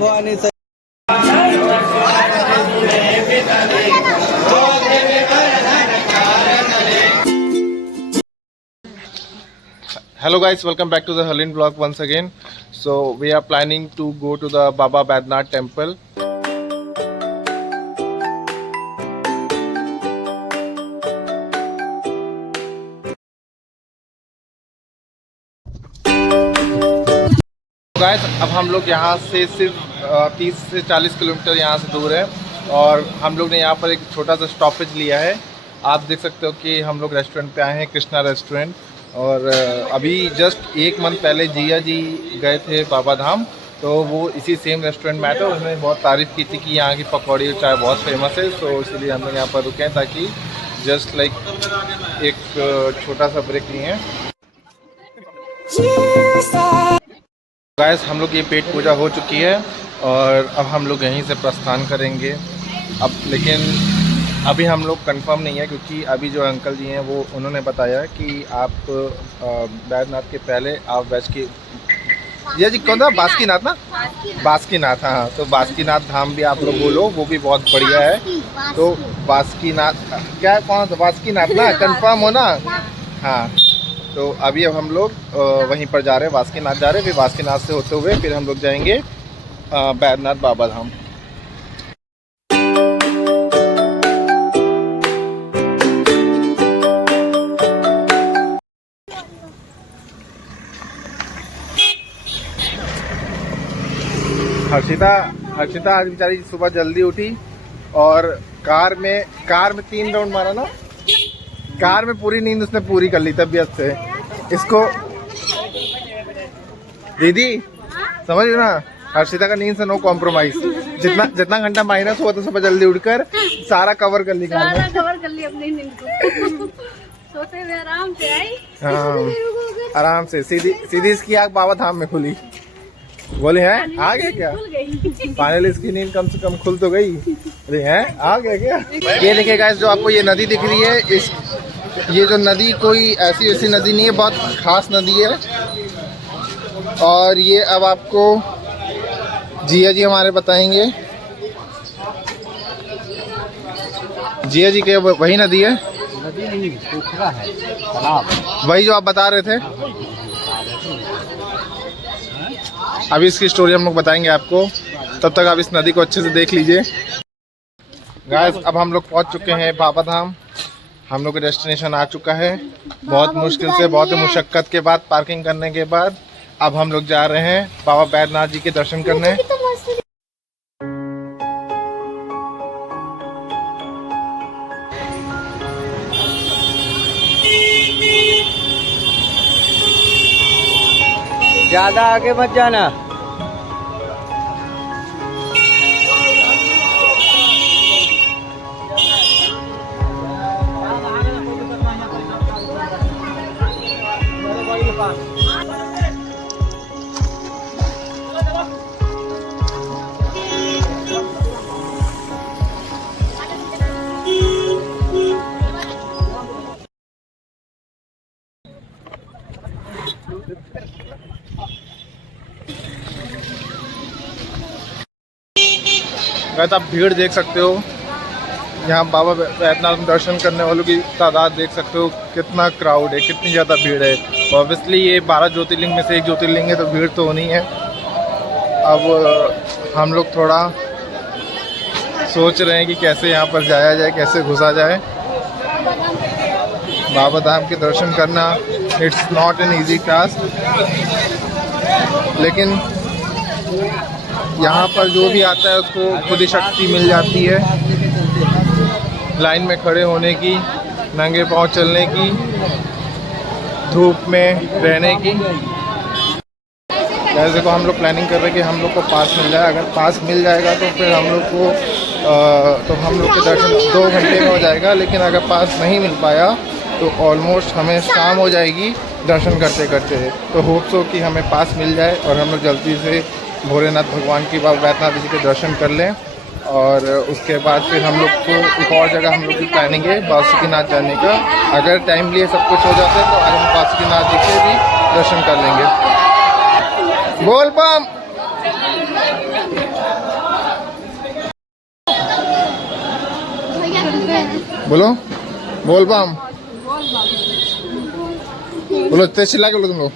भवानी से। Hello guys, welcome back to the Harleen vlog once again. So we are planning to go to the Baba Badnath temple. Guys, अब हम लोग यहाँ से सिर्फ 30 से 40 किलोमीटर यहाँ से दूर है और हम लोग ने यहाँ पर एक छोटा सा स्टॉपेज लिया है। आप देख सकते हो कि हम लोग रेस्टोरेंट पे आए हैं, कृष्णा रेस्टोरेंट। और अभी जस्ट एक मंथ पहले जिया जी गए थे बाबा धाम, तो वो इसी सेम रेस्टोरेंट में आए थे। उन्होंने बहुत तारीफ़ की थी कि यहाँ की पकौड़ी और चाय बहुत फेमस है, तो इसीलिए हम लोग यहाँ पर रुके हैं ताकि जस्ट लाइक एक छोटा सा ब्रेक लिए हैं। गाइस, हम लोग की पेट पूजा हो चुकी है और अब हम लोग यहीं से प्रस्थान करेंगे। अब लेकिन अभी हम लोग कंफर्म नहीं है, क्योंकि अभी जो अंकल जी हैं वो उन्होंने बताया कि आप बैद्यनाथ के पहले आप वैश की जी कौन था बासुकीनाथ ना, बासुकीनाथ, हाँ, तो बासुकीनाथ धाम भी आप लोग बोलो, वो भी बहुत बढ़िया है। तो बासुकीनाथ क्या कौन था, बासुकीनाथ ना, कंफर्म हो ना? हाँ, तो अभी अब हम लोग वहीं पर जा रहे हैं, बासुकीनाथ जा रहे हैं। फिर बासुकीनाथ से होते हुए फिर हम लोग जाएंगे बैद्यनाथ बाबा धाम। हर्षिता आज बेचारी सुबह जल्दी उठी और कार में 3 राउंड मारा ना, कार में पूरी नींद उसने पूरी कर ली तबीयत से। इसको दीदी समझ लो ना, हर्षिता का नींद से नो कॉम्प्रोमाइज। जितना घंटा माइनस हुआ तो सुबह जल्दी उठकर सारा कवर कर ली, अपनी नींद को। सोते हुए आराम से आई। हाँ, आराम से सीधी इसकी आँख बाबा धाम में खुली। बोले हैं आ गए क्या? फाइनली इसकी नींद कम से कम खुल तो गई। अरे हैं आ गए क्या? ये देखिए गाइस, जो आपको ये नदी दिख रही है, ये जो नदी कोई ऐसी वैसी नदी नहीं है, बहुत खास नदी है। और ये अब आपको जिया जी हमारे बताएंगे। जिया जी के वही नदी है? नदी नहीं, पोखरा है, तालाब। वही जो आप बता रहे थे। अभी इसकी स्टोरी हम लोग बताएंगे आपको, तब तक आप इस नदी को अच्छे से देख लीजिए। गाइस, अब हम लोग पहुंच चुके हैं बाबा धाम। हम लोग का डेस्टिनेशन आ चुका है। बहुत मुश्किल से, बहुत मुशक्कत के बाद, पार्किंग करने के बाद अब हम लोग जा रहे हैं बाबा बैद्यनाथ जी के दर्शन करने। ज्यादा आगे मत जाना। गाइस, आप भीड़ देख सकते हो यहाँ बाबा बैद्यनाथ में दर्शन करने वालों की तादाद देख सकते हो, कितना क्राउड है, कितनी ज़्यादा भीड़ है। ऑब्वियसली ये 12 ज्योतिर्लिंग में से एक ज्योतिर्लिंग है, तो भीड़ तो होनी है। अब हम लोग थोड़ा सोच रहे हैं कि कैसे यहाँ पर जाया जाए, कैसे घुसा जाए। बाबा धाम के दर्शन करना it's not an easy task, लेकिन यहाँ पर जो भी आता है उसको खुद ही शक्ति मिल जाती है, लाइन में खड़े होने की, नंगे पाँव चलने की, धूप में रहने की। जैसे को हम लोग प्लानिंग कर रहे हैं कि हम लोग को पास मिल जाए। अगर पास मिल जाएगा तो फिर हम लोग को के दर्शन 2 घंटे में हो जाएगा। लेकिन अगर पास नहीं मिल पाया तो ऑलमोस्ट हमें शाम हो जाएगी दर्शन करते करते। तो होप्स हो कि हमें पास मिल जाए और हम लोग जल्दी से भोलेनाथ भगवान की बाबा बैद्यनाथ जी के दर्शन कर लें। और उसके बाद फिर हम लोग को एक और जगह हम लोग की प्लानिंग है बासुकीनाथ जाने का। अगर टाइमली सब कुछ हो जाता है तो आज हम बासुकीनाथ जी के भी दर्शन कर लेंगे। बोल बम। बोलो बोल बम बोलो, तेज चिल्ला के बोलो तुम लोग।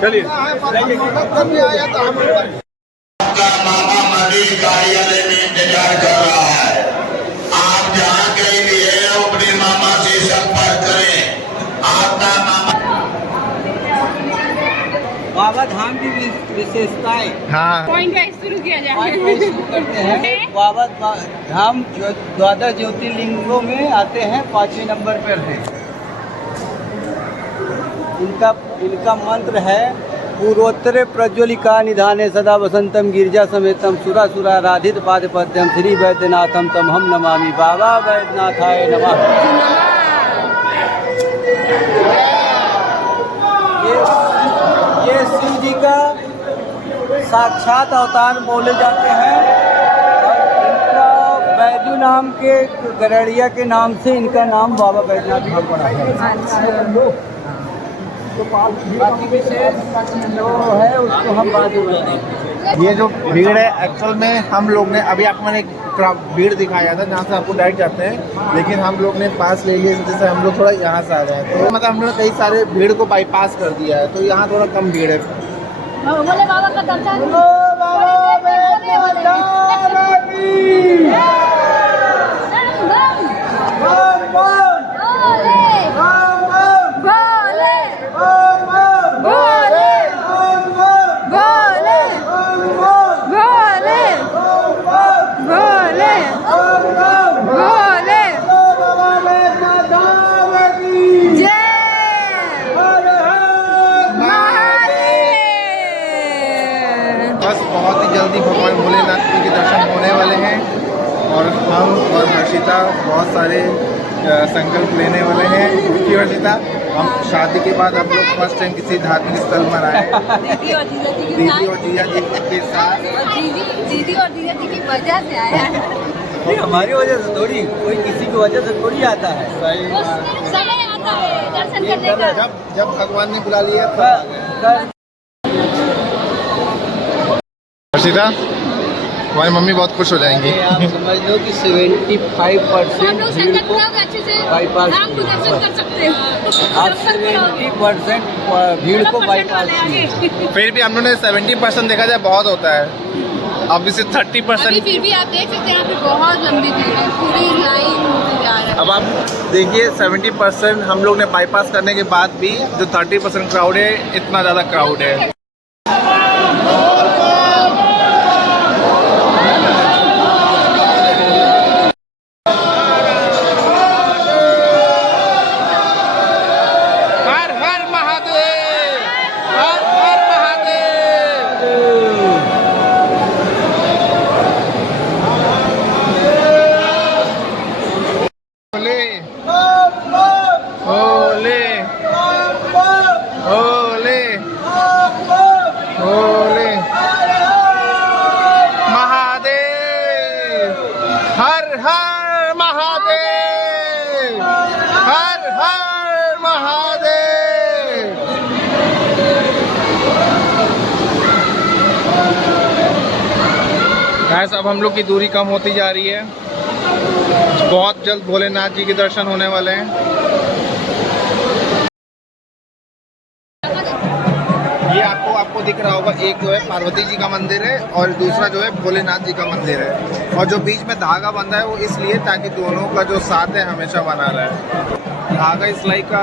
चलिए मामा मंदिर कार्यालय में इंतजार कर रहा है। आप जहाँ कहीं भी है अपने मामा से संपर्क करें। आपका मामा बाबा धाम की विशेषताएं। हाँ, पॉइंट वाइज शुरू किया जाए। शुरू करते हैं। बाबा धाम द्वादश ज्योतिर्लिंगों में आते हैं, 5वें नंबर पर है। इनका मंत्र है पूर्वोत्तरे प्रज्वलिका निधाने सदा वसंतम गिरिजा समेतम सुरासुराराधित पादपद्यम श्री वैद्यनाथम तम हम नमामि। बाबा वैद्यनाथाय नमः। ये शिव जी का साक्षात अवतार बोले जाते हैं और इनका बैजू नाम के गरड़िया के नाम से इनका नाम बाबा बैद्यनाथ धाम पड़ा है। तो बाकी विशेष जो है उसको हम बाद में बताएंगे। ये जो भीड़ है एक्चुअल में हम लोग ने अभी आपको मैंने भीड़ दिखाया था जहाँ से आपको डायरेक्ट जाते हैं, लेकिन हम लोग ने पास ले लिए जैसे हम लोग थोड़ा यहाँ से आ गए, तो मतलब हम लोग ने कई सारे भीड़ को बाईपास कर दिया है, तो यहाँ थोड़ा कम भीड़ है। बोले बाबा का दर्शन। बस बहुत ही जल्दी भगवान भोलेनाथ जी के दर्शन होने वाले हैं और हम और हर्षिता बहुत सारे संकल्प लेने वाले हैं। क्योंकि हर्षिता, हम शादी के बाद हम लोग फर्स्ट टाइम किसी धार्मिक स्थल पर आए, दीदी और जीजा जी दीदी और जीजा जी के साथ। दीदी और जीजा जी की वजह से आया है। नहीं, हमारी वजह से थोड़ी, कोई किसी की वजह से थोड़ी आता है। सही वो समय आता है दर्शन करने का। जब भगवान ने बुला लिया तब आ गए। हर्षिता, हमारी मम्मी बहुत खुश हो जाएंगी। आप समझ लो कि 75% हम लोग भीड़ संकल्प को करोगे अच्छे से बाईपास राम को दर्शन कर सकते हैं। आप 70% भीड़ को बाईपास किए। फिर भी हम लोगों ने 70% देखा जाए बहुत होता है, अब इसे 30%। अभी फिर भी आप देख सकते हैं यहाँ पे बहुत लंबी भीड़ है, पूरी लाइन जा रहा है। अब आप देखिए 70% हम लोग ने बाईपास करने के बाद भी जो 30% क्राउड है, इतना ज़्यादा क्राउड है। हर हर महादेव, हर हर महादेव। भोले भोले गाइस अब हम लोग की दूरी कम होती जा रही है, बहुत जल्द भोलेनाथ जी के दर्शन होने वाले हैं। ये आपको दिख रहा होगा, एक जो है पार्वती जी का मंदिर है और दूसरा जो है भोलेनाथ जी का मंदिर है, और जो बीच में धागा बंधा है वो इसलिए ताकि दोनों का जो साथ है हमेशा बना रहे। धागा इस लाइक का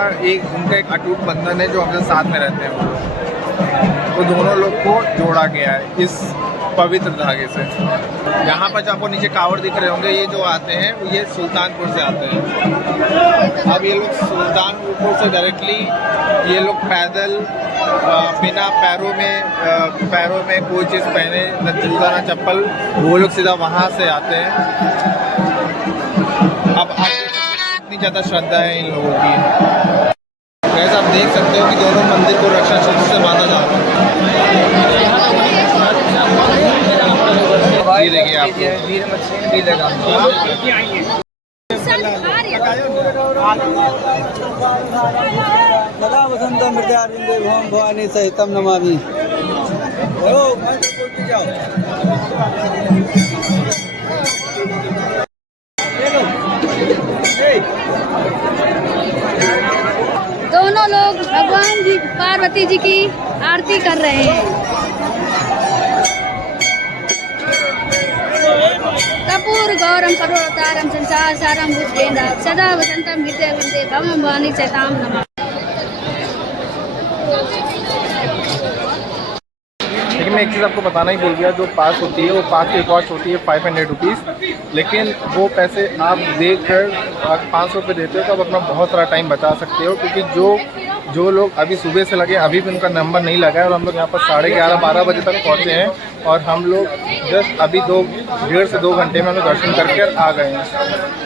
उनका एक अटूट बंधन है जो हमसे साथ में रहते हैं, तो दोनों लोग को जोड़ा गया है इस पवित्र धागे से। यहाँ पर जो आपको नीचे कावड़ दिख रहे होंगे, ये जो आते हैं ये सुल्तानपुर से आते हैं। अब ये लोग सुल्तानपुर से डायरेक्टली ये लोग पैदल बिना पैरों में कोई चीज़ पहने, न जूता न चप्पल, वो लोग सीधा वहाँ से आते हैं। अब आप इतनी ज़्यादा श्रद्धा है इन लोगों की। वैसे आप देख सकते हो कि दोनों मंदिर को रक्षा सूत्र से बांधा जाता है। ये देखिए आप सदा वसंतम हृदयारविंदे भवम भवानी सहितम नमामि। दोनों लोग भगवान जी पार्वती जी की आरती कर रहे हैं। कपूर गौरम करोड़तारम संसार सारम भुजगेंद्र सदा वसंतम हृदयारविंदे भवम भवानी सहितम नमामि। लेकिन मैं एक चीज़ आपको बताना ही भूल गया, जो पास होती है वो पास की कॉस्ट होती है 500 रुपीज़, लेकिन वो पैसे आप देख कर 500 रुपये देते हो तो आप अपना बहुत सारा टाइम बचा सकते हो, क्योंकि जो लोग अभी सुबह से लगे अभी भी उनका नंबर नहीं लगा है, और हम लोग यहाँ पर 11:30-12 बजे तक पहुँचे हैं, और हम लोग जस्ट अभी 1.5 से 2 घंटे में हम लोग दर्शन करके आ गए हैं।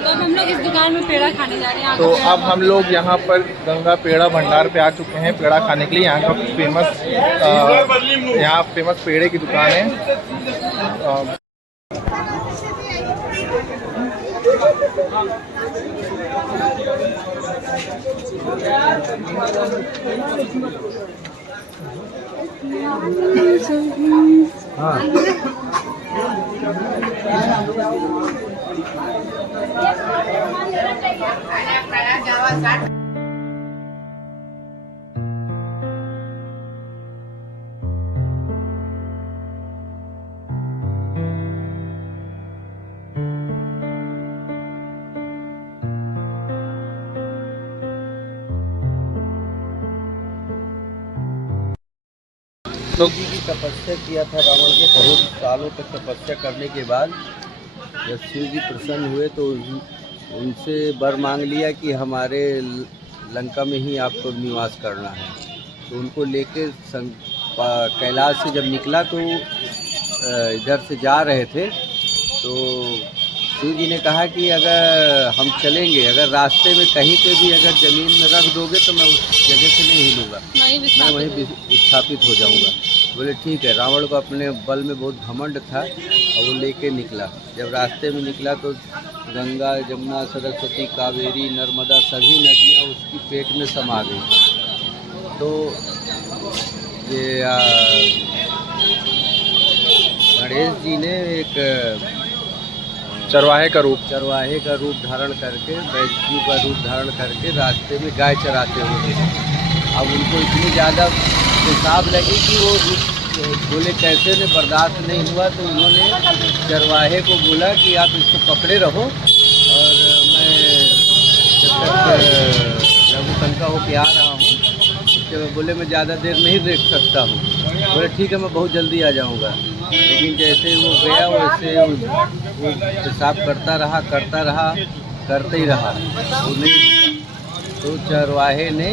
तो हम लोग इस दुकान में पेड़ा खाने जा रहे हैं। तो अब हम लोग यहाँ पर गंगा पेड़ा भंडार पे आ चुके हैं पेड़ा खाने के लिए। यहाँ का फेमस पेड़े की दुकान है। शिव जी की तपस्या किया था रावण ने, बहुत सालों तक तपस्या करने के बाद जब शिव जी प्रसन्न हुए तो उनसे वर मांग लिया कि हमारे लंका में ही आपको निवास करना है। तो उनको लेके कैलाश से जब निकला तो इधर से जा रहे थे, तो शिव जी ने कहा कि अगर हम चलेंगे, अगर रास्ते में कहीं पे भी अगर ज़मीन में रख दोगे तो मैं उस जगह से नहीं हिलूँगा, मैं वहीं स्थापित हो जाऊँगा। बोले ठीक है। रावण को अपने बल में बहुत घमंड था और वो लेके निकला। जब रास्ते में निकला तो गंगा, जमुना, सरस्वती, कावेरी, नर्मदा सभी नदियाँ उसकी पेट में समा गई। तो ये गणेश जी ने एक चरवाहे का रूप धारण करके, बैजू का रूप धारण करके रास्ते में गाय चराते हुए। अब उनको इतनी ज़्यादा पेशाब लगी कि वो बोले कैसे ने बर्दाश्त नहीं हुआ, तो उन्होंने चरवाहे को बोला कि आप इसको पकड़े रहो और मैं जब तक रघुशंका होके आ रहा हूँ, उसके बाद बोले मैं ज़्यादा देर नहीं देख सकता हूँ। बोले ठीक है, मैं बहुत जल्दी आ जाऊँगा। लेकिन जैसे वो गया वैसे वो पेशाब करता रहा, करते ही रहा, वो नहीं। तो चरवाहे ने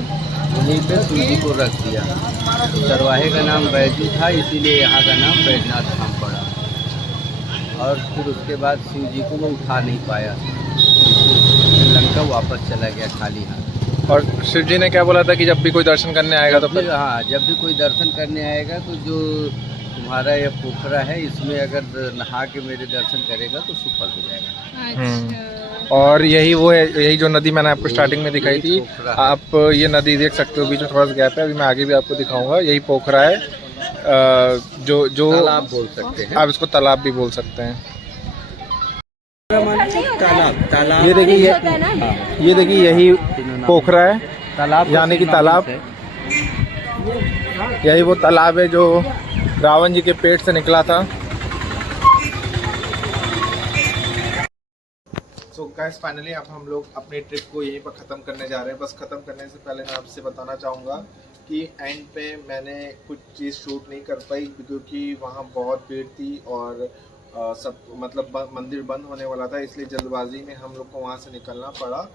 वहीं पे शिव जी को रख दिया। चरवाहे का नाम बैजू था, इसीलिए यहाँ का नाम बैजनाथ धाम पड़ा। और फिर उसके बाद शिव जी को वो उठा नहीं पाया, लंका वापस चला गया खाली हाथ। और शिव जी ने क्या बोला था कि जब भी कोई दर्शन करने आएगा तो फिर हाँ, जब भी कोई दर्शन करने आएगा तो जो तुम्हारा यह पोखरा है, इसमें अगर नहा के मेरे दर्शन करेगा तो सफल हो जाएगा। और यही जो नदी मैंने आपको स्टार्टिंग में दिखाई थी, आप ये नदी देख सकते हो, बीच में थोड़ा सा गैप है, अभी मैं आगे भी आपको दिखाऊंगा। यही पोखरा है जो तालाब बोल सकते हैं। आप इसको तालाब भी बोल सकते हैं। तालाब ये देखिए ये देखिए यही पोखरा है, तालाब यानी कि तालाब, यही वो तालाब है जो रावण जी के पेट से निकला था। सो गाइस फाइनली अब हम लोग अपनी ट्रिप को यहीं पर ख़त्म करने जा रहे हैं। बस ख़त्म करने से पहले मैं आपसे बताना चाहूँगा कि एंड पे मैंने कुछ चीज़ शूट नहीं कर पाई क्योंकि वहाँ बहुत भीड़ थी और सब मतलब मंदिर बंद होने वाला था, इसलिए जल्दबाजी में हम लोग को वहाँ से निकलना पड़ा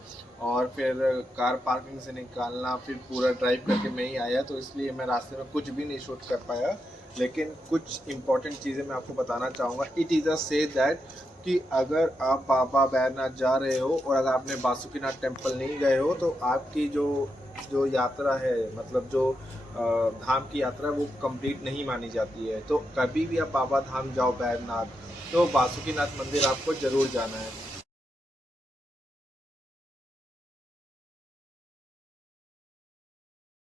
और फिर कार पार्किंग से निकालना, फिर पूरा ड्राइव करके मैं ही आया, तो इसलिए मैं रास्ते में कुछ भी नहीं शूट कर पाया। लेकिन कुछ इम्पॉर्टेंट चीज़ें मैं आपको बताना चाहूँगा। It is a say that कि अगर आप बाबा बैद्यनाथ जा रहे हो और अगर आपने बासुकीनाथ टेम्पल नहीं गए हो तो आपकी जो यात्रा है, मतलब जो धाम की यात्रा, वो कंप्लीट नहीं मानी जाती है। तो कभी भी आप बाबा धाम जाओ बैद्यनाथ, तो बासुकीनाथ मंदिर आपको ज़रूर जाना है।